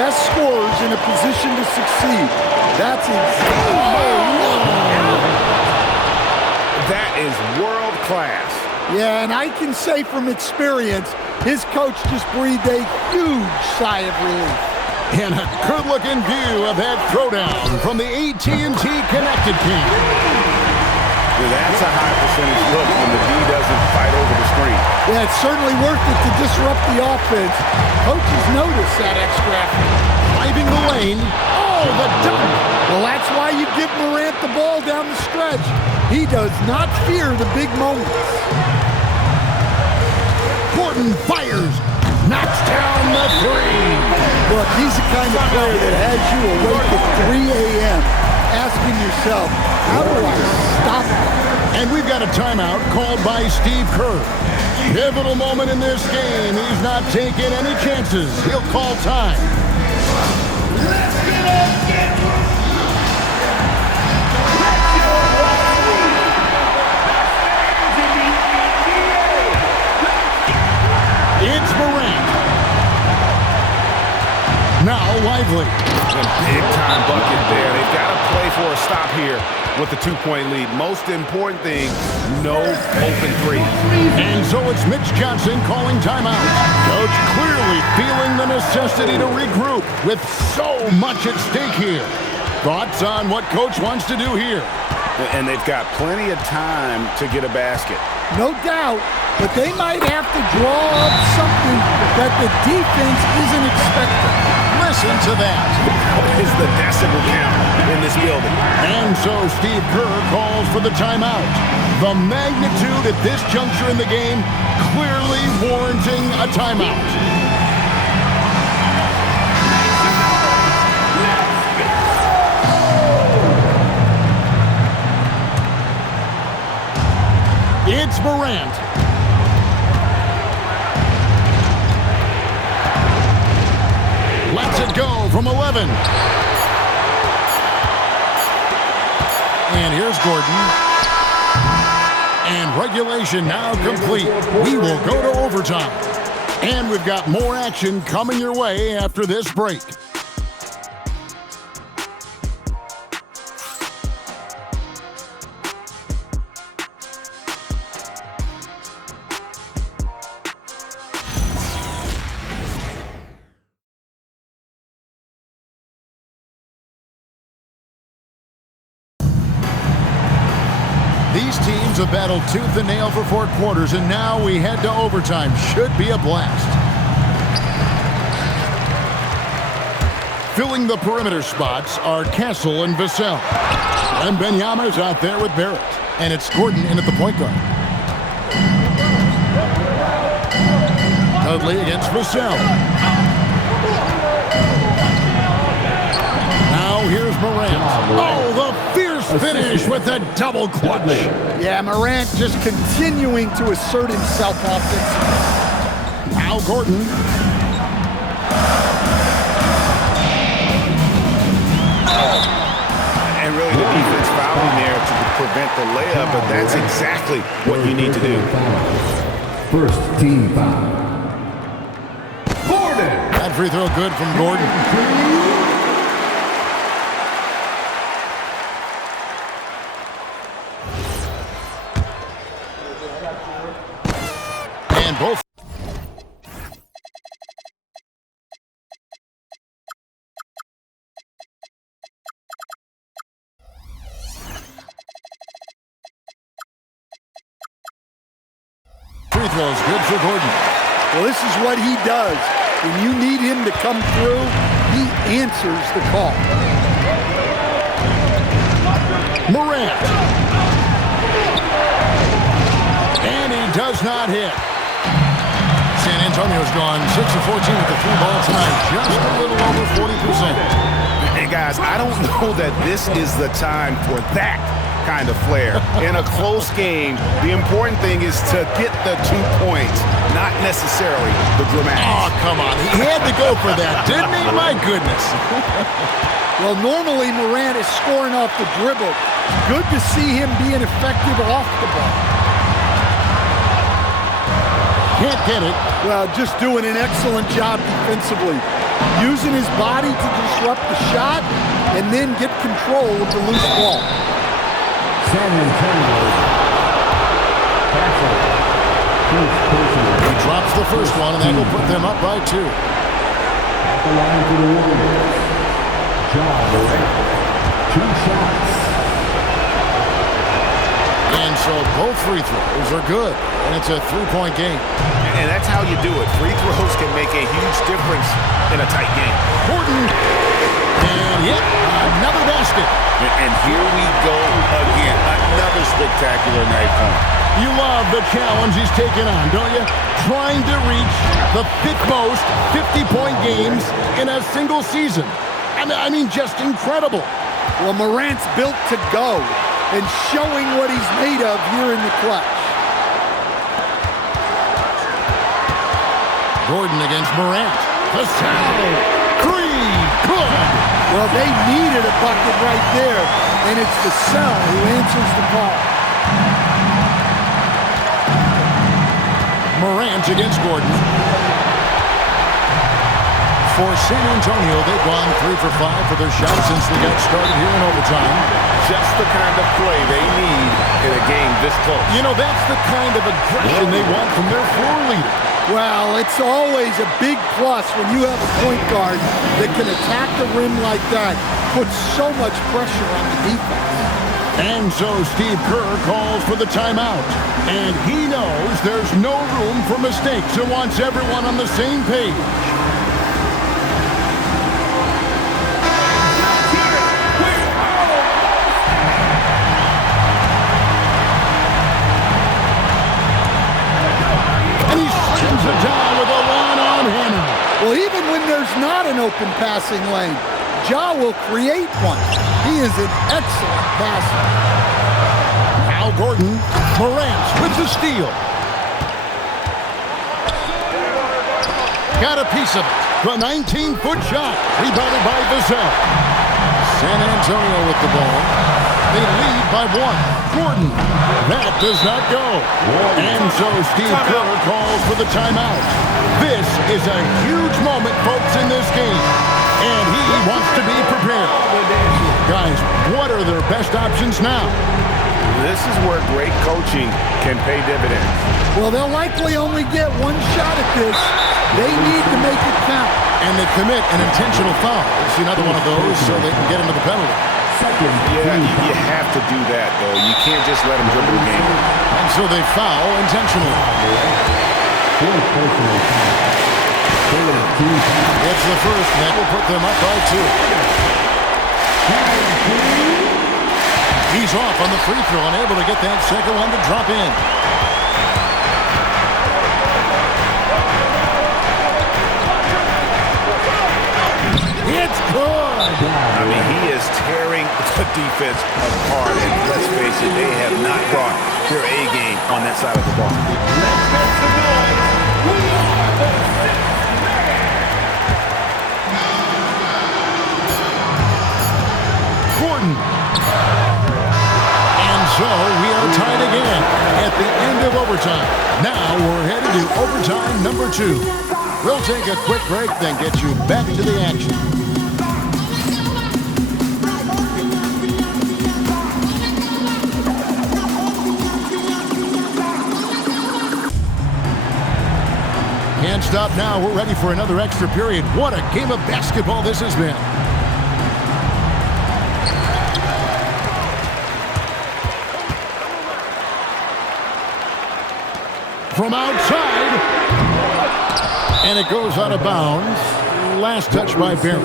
best scorers in a position to succeed. That's That is world class. Yeah, and I can say from experience, his coach just breathed a huge sigh of relief. And a good-looking view of that throwdown from the AT&T Connected Team. That's a high percentage look when the D doesn't fight over the screen. Yeah, it's certainly worth it to disrupt the offense. Coaches notice that extra effort. Driving the lane. Oh, the dunk. Well, that's why you give Morant the ball down the stretch. He does not fear the big moments. Gordon fires. Knocks down the three. Look, he's the kind of player that has you awake at 3 a.m. asking yourself, how do I stop him? And we've got a timeout called by Steve Kerr. Pivotal moment in this game. He's not taking any chances. He'll call time. Let's get up, get It's Morant. Now Lively. A big-time bucket there. They've got to play for a stop here with the two-point lead. Most important thing, no open three. And so it's Mitch Johnson calling timeout. Coach clearly feeling the necessity to regroup with so much at stake here. Thoughts on what Coach wants to do here? And they've got plenty of time to get a basket. No doubt, but they might have to draw up something that the defense isn't expecting. Listen to that. What is the decibel count in this building? And so Steve Kerr calls for the timeout. The magnitude at this juncture in the game clearly warranting a timeout. It's Morant. Lets it go from 11. And here's Gordon. And regulation now complete. We will go to overtime. And we've got more action coming your way after this break. These teams have battled tooth and nail for 4 quarters, and now we head to overtime. Should be a blast. Filling the perimeter spots are Castle and Vassell. And Benyama's out there with Barrett. And it's Gordon in at the point guard. Dudley against Vassell. Now here's Morant. Oh, the fierce finish with the double clutch. Yeah, Morant just continuing to assert himself offensively. Now Gordon. And really the defense fouling there to prevent the layup, but that's exactly what you need to do. First team foul. Gordon. That free throw good from Gordon. And both. Free throws good for Gordon. Well, this is what he does. When you need him to come through, he answers the call. Morant. And he does not hit. San Antonio's gone 6 of 14 with the 3 ball tonight. Just a little over 40%. Hey, guys, I don't know that this is the time for that kind of flair. In a close game, the important thing is to get the 2 points, not necessarily the dramatics. Oh, come on. He had to go for that, didn't he? My goodness. Well, normally Morant is scoring off the dribble. Good to see him being effective off the ball. Can't get it. Well, just doing an excellent job defensively. using his body to disrupt the shot and then get control of the loose ball. San Antonio. He drops the first one, and that will put them up by 2. At the line for the Warriors, Ja Morant. 2 shots. And so both free throws are good, and it's a 3-point game. And that's how you do it. Free throws can make a huge difference in a tight game. Gordon, and another basket. And here we go again. Another spectacular night for him. You love the challenge he's taken on, don't you? Trying to reach the fifth most 50-point games in a single season. I mean, just incredible. Well, Morant's built to go and showing what he's made of here in the clutch. Gordon against Morant. Vassell. Creed. Good. Well, they needed a bucket right there, and it's Vassell who answers the call. Morant against Gordon. For San Antonio, they've gone 3 for 5 for their shots since they got started here in overtime. Just the kind of play they need in a game this close. You know, that's the kind of aggression they want from their floor leader. Well, it's always a big plus when you have a point guard that can attack the rim like that, put so much pressure on the defense. And so Steve Kerr calls for the timeout. And he knows there's no room for mistakes and wants everyone on the same page. And he slams it down with a one-on hammer. Well, even when there's not an open passing lane, Ja will create one. He is an excellent passer. Now Gordon, Morant with the steal. Got a piece of it. The 19-foot shot, rebounded by Vassell. San Antonio with the ball. They lead by 1. Gordon, that does not go. And so Steve Kerr calls for the timeout. This is a huge moment, folks, in this game. And he wants to be prepared. Guys, what are their best options now? This is where great coaching can pay dividends. Well, they'll likely only get one shot at this. They need to make it count. And they commit an intentional foul. It's another one of those so they can get into the penalty. Yeah, you have to do that, though. You can't just let them dribble the game. And so they foul intentionally. It's the first, and that will put them up by 2. He's off on the free throw, unable to get that second one to drop in. It's good! I mean, he is tearing the defense apart, and let's face it, they have not brought their A game on that side of the ball. Gordon. And so we are tied again at the end of overtime. Now we're headed to overtime number 2. We'll take a quick break, then get you back to the action. Can't stop now. We're ready for another extra period. What a game of basketball this has been. From outside. And it goes out of bounds. Last touch by Barrett.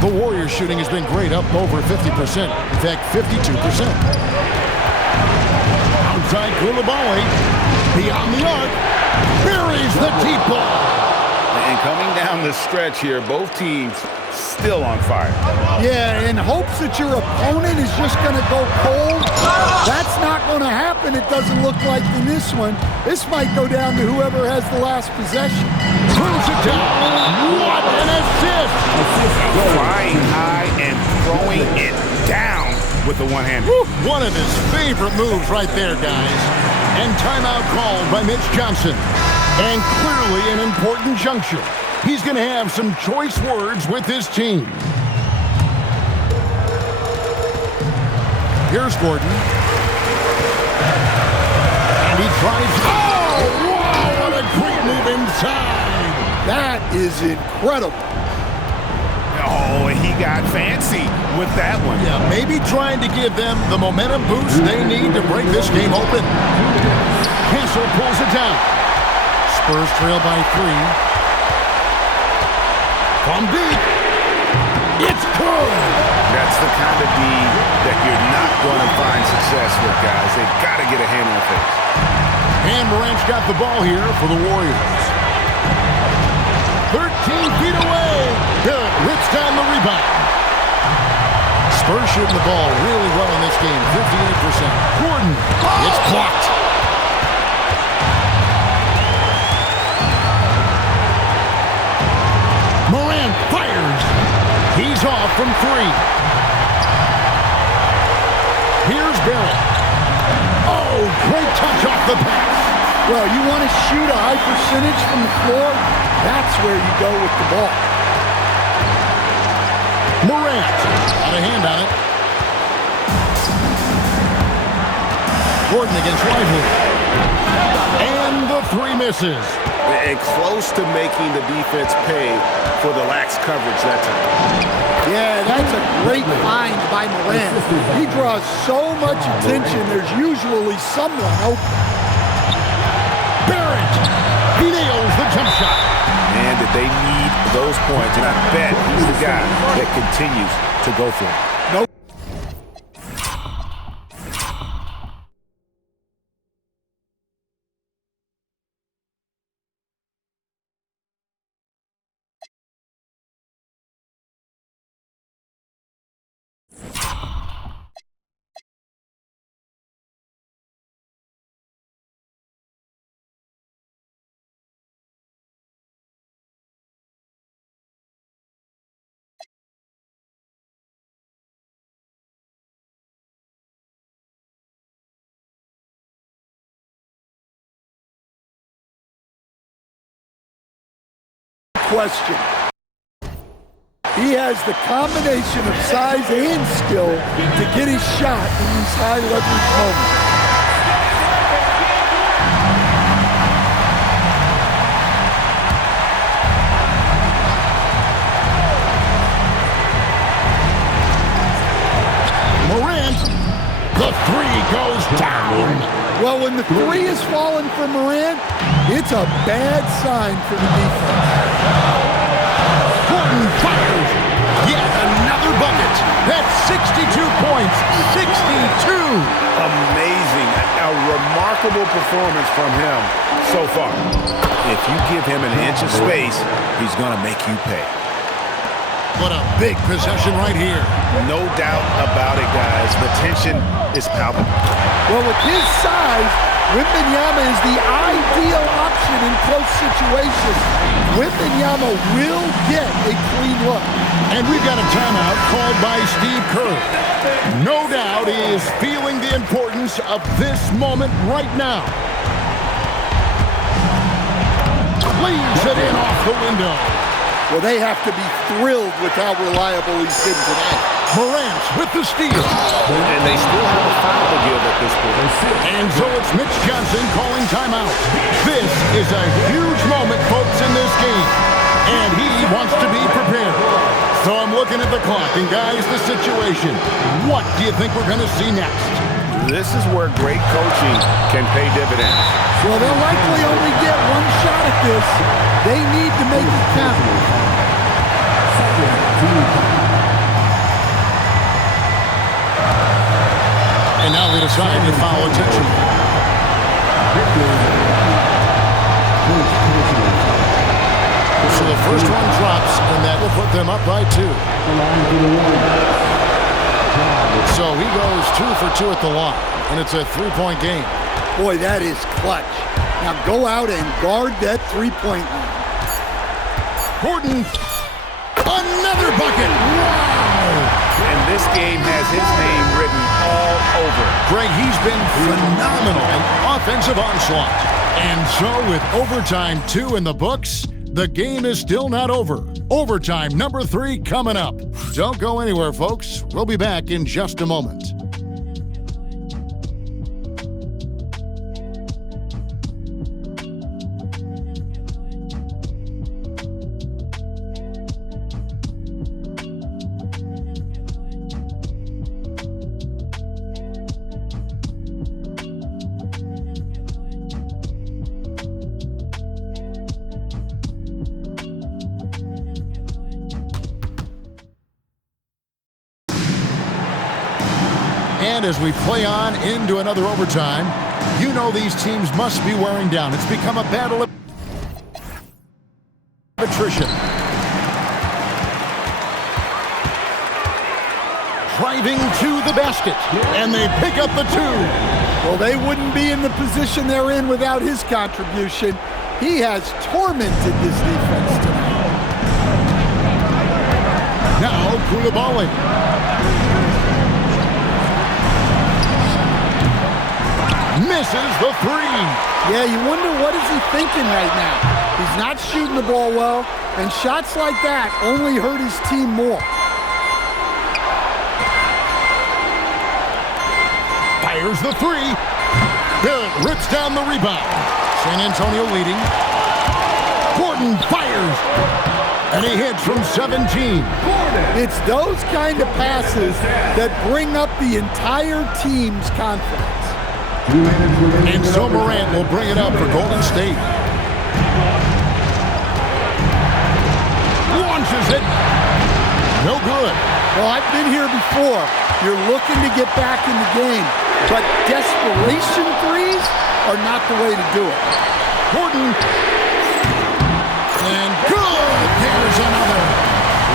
The Warriors shooting has been great, up over 50%. In fact, 52%. Outside Koulibaly. Beyond the arc. Buries the deep ball. And coming down the stretch here, both teams still on fire. Yeah, in hopes that your opponent is just going to go cold. That's not going to happen, it doesn't look like in this one. This might go down to whoever has the last possession. Throws it down. What an assist! Flying high and throwing it down. with the one-hander. One of his favorite moves right there, guys. And timeout called by Mitch Johnson. And clearly an important juncture. He's going to have some choice words with his team. Here's Gordon. And he tries. Oh, wow, what a great move inside. That is incredible. Oh, and he got fancy with that one. Yeah, maybe trying to give them the momentum boost they need to break this game open. Castle pulls it down. Spurs trail by 3. From deep. It's good. That's the kind of D that you're not going to find success with, guys. They've got to get a hand in the face. And Morant's got the ball here for the Warriors. 13 feet away. Barrett rips down the rebound. Spurs shooting the ball really well in this game, 58%. Gordon, it's blocked. Morant fires. He's off from 3. Here's Barrett. Oh, great touch off the pass. Well, you want to shoot a high percentage from the floor? That's where you go with the ball. Morant, got a hand on it. Gordon against Lively. And the 3 misses. And close to making the defense pay for the lax coverage that time. Yeah, that's a great find by Morant. He draws so much attention, there's usually someone open. Barrett, he nails the jump shot. And that they need those points, and I bet he's the guy that continues to go for it. Nope. Question. He has the combination of size and skill to get his shot in these high leverage moments. Morant, the 3 goes down. Well, when the 3 is falling for Morant, it's a bad sign for the defense. Gordon fires. Yet another bucket. That's 62 points. 62. Amazing. A remarkable performance from him so far. If you give him an inch of space, he's going to make you pay. What a big possession right here. No doubt about it, guys. The tension is palpable. Well, with his size, Wembanyama is the ideal option in close situations. Wembanyama will get a clean look. And we've got a timeout called by Steve Kerr. No doubt he is feeling the importance of this moment right now. Leaves it in off the window. Well, they have to be thrilled with how reliable he's been tonight. Morant with the steal. And they still have a foul to give at this point. And so it's Mitch Johnson calling timeout. This is a huge moment, folks, in this game. And he wants to be prepared. So I'm looking at the clock. And guys, the situation. What do you think we're going to see next? This is where great coaching can pay dividends. Well, they'll likely only get one shot at this. They need to make it count. And now they decide to foul attention. So the first one drops, and that will put them up by 2. So he goes 2 for 2 at the line, and it's a 3-point game. Boy, that is clutch. Now go out and guard that three-point line. Gordon, another bucket. Wow! and this game has his name written all over it. Greg, he's been phenomenal in offensive onslaught. And so with overtime 2 in the books, the game is still not over. Overtime number 3 coming up. Don't go anywhere, folks. We'll be back in just a moment. And as we play on into another overtime, you know these teams must be wearing down. It's become a battle of attrition. Driving to the basket, and they pick up the 2. Well, they wouldn't be in the position they're in without his contribution. He has tormented this defense tonight. Now, Koulibaly. Misses the 3. Yeah, you wonder what is he thinking right now. He's not shooting the ball well, and shots like that only hurt his team more. Fires the 3. Barrett rips down the rebound. San Antonio leading. Gordon fires. And he hits from 17. It's those kind of passes that bring up the entire team's confidence. And so Morant will bring it up for Golden State. Launches it. No good. Well, I've been here before. You're looking to get back in the game, but desperation threes are not the way to do it. Gordon. And good. There's another.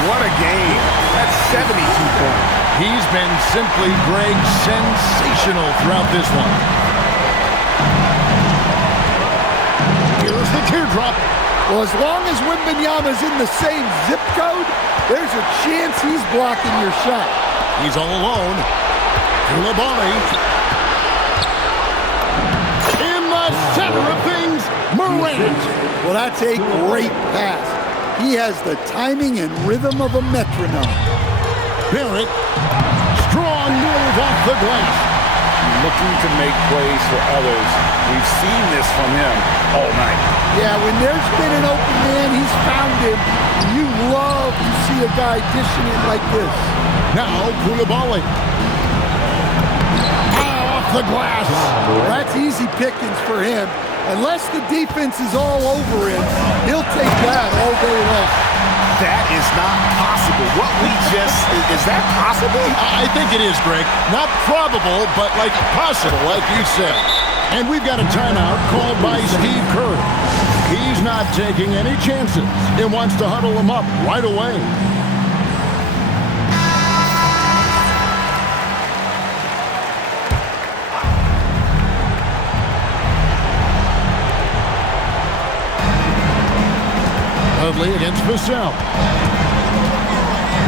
What a game. That's 72 points. He's been simply, Greg, sensational throughout this one. Here's the teardrop. Well, as long as Wembanyama's in the same zip code, there's a chance he's blocking your shot. He's all alone. Koulibaly. In the center of things, Morant. Well, that's a great pass. He has the timing and rhythm of a metronome. Barrett. Strong move off the glass. Looking to make plays for others. We've seen this from him all night. Yeah, when there's been an open man, he's found him. You love to see a guy dishing it like this. Now, Koulibaly. Off the glass. That's easy pickings for him. Unless the defense is all over him, he'll take that all day long. That is not possible. What we just, is that possible? I think it is, Greg. Not probable, but like possible, like you said. And we've got a timeout called by Steve Kerr. He's not taking any chances and wants to huddle him up right away. Dudley against Vassell.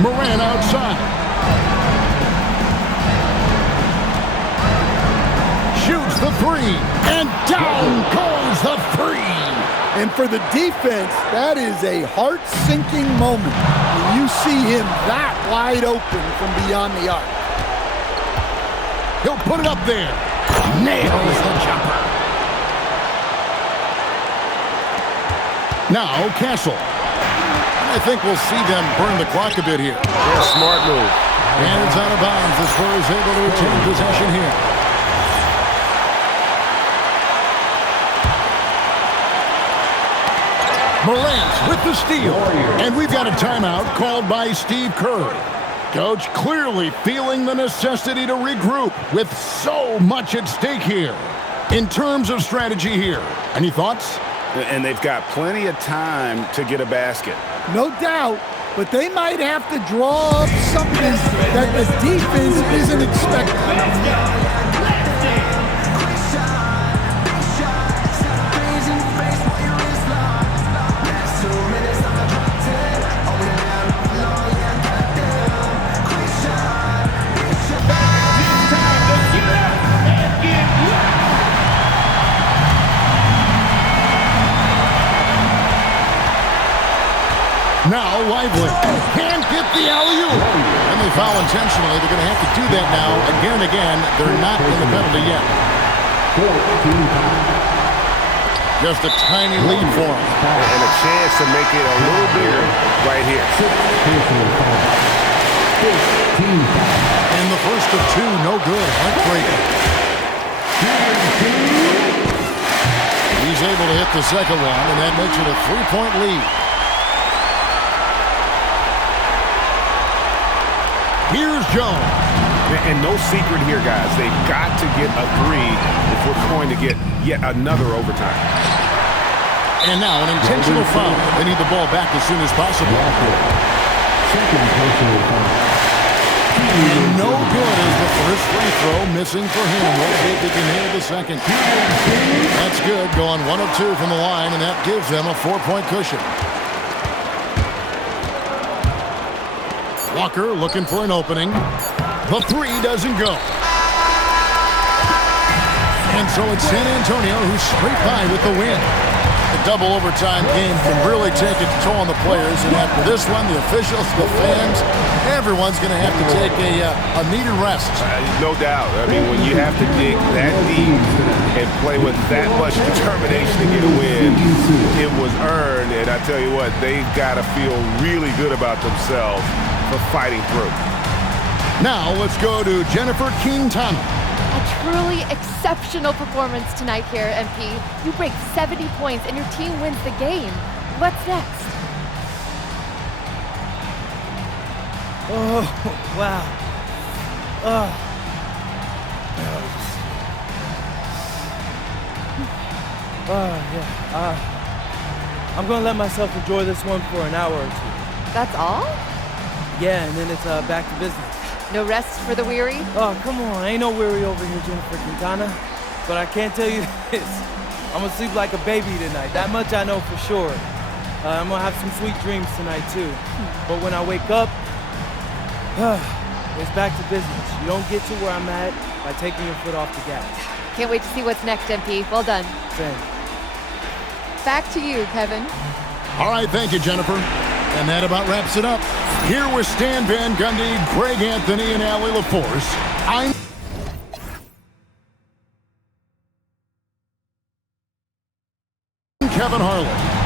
Morant outside. Shoots the 3. And down goes the 3. And for the defense, that is a heart-sinking moment when you see him that wide open from beyond the arc. He'll put it up there. Nails the jumper. Now, Castle. I think we'll see them burn the clock a bit here. Yeah, smart move. And it's out of bounds. The Spurs able to retain possession here. Morant with the steal. And we've got a timeout called by Steve Kerr. Coach clearly feeling the necessity to regroup with so much at stake here. In terms of strategy here, any thoughts? And they've got plenty of time to get a basket. No doubt, but they might have to draw up something that the defense isn't expecting. lively. Can't get the alley-oop. And they foul intentionally. They're going to have to do that now again and again. They're not in the penalty yet. 14 Just a tiny lead for them. And a chance to make it a little bigger right here. And the first of two, no good. Heartbreaking. He's able to hit the second one, and that makes it a 3-point lead. Here's Jones. And no secret here, guys. They've got to get a 3 if we're going to get yet another overtime. And now an intentional foul. They need the ball back as soon as possible. Second personal foul. And no good as the first free throw missing for him. We'll see if he can handle the second. That's good. Going 1 of 2 from the line, and that gives them a 4-point cushion. Walker looking for an opening. The 3 doesn't go. And so it's San Antonio who's straight by with the win. The double overtime game can really take its toll on the players, and after this one, the officials, the fans, everyone's going to have to take a needed rest. No doubt. I mean, when you have to dig that deep and play with that much determination to get a win, it was earned, and I tell you what, they've got to feel really good about themselves for fighting through. Now let's go to Jennifer Quintana. A truly exceptional performance tonight here, MP. You break 70 points and your team wins the game. What's next? Oh, wow. Yeah. I'm going to let myself enjoy this one for an hour or two. That's all? Yeah, and then it's back to business. No rest for the weary? Oh, come on. Ain't no weary over here, Jennifer Quintana. But I can't tell you this. I'm going to sleep like a baby tonight. That much I know for sure. I'm going to have some sweet dreams tonight, too. But when I wake up, it's back to business. You don't get to where I'm at by taking your foot off the gas. Can't wait to see what's next, MP. Well done. Same. Back to you, Kevin. All right, thank you, Jennifer. And that about wraps it up. Here with Stan Van Gundy, Greg Anthony, and Allie LaForce, I'm Kevin Harlan.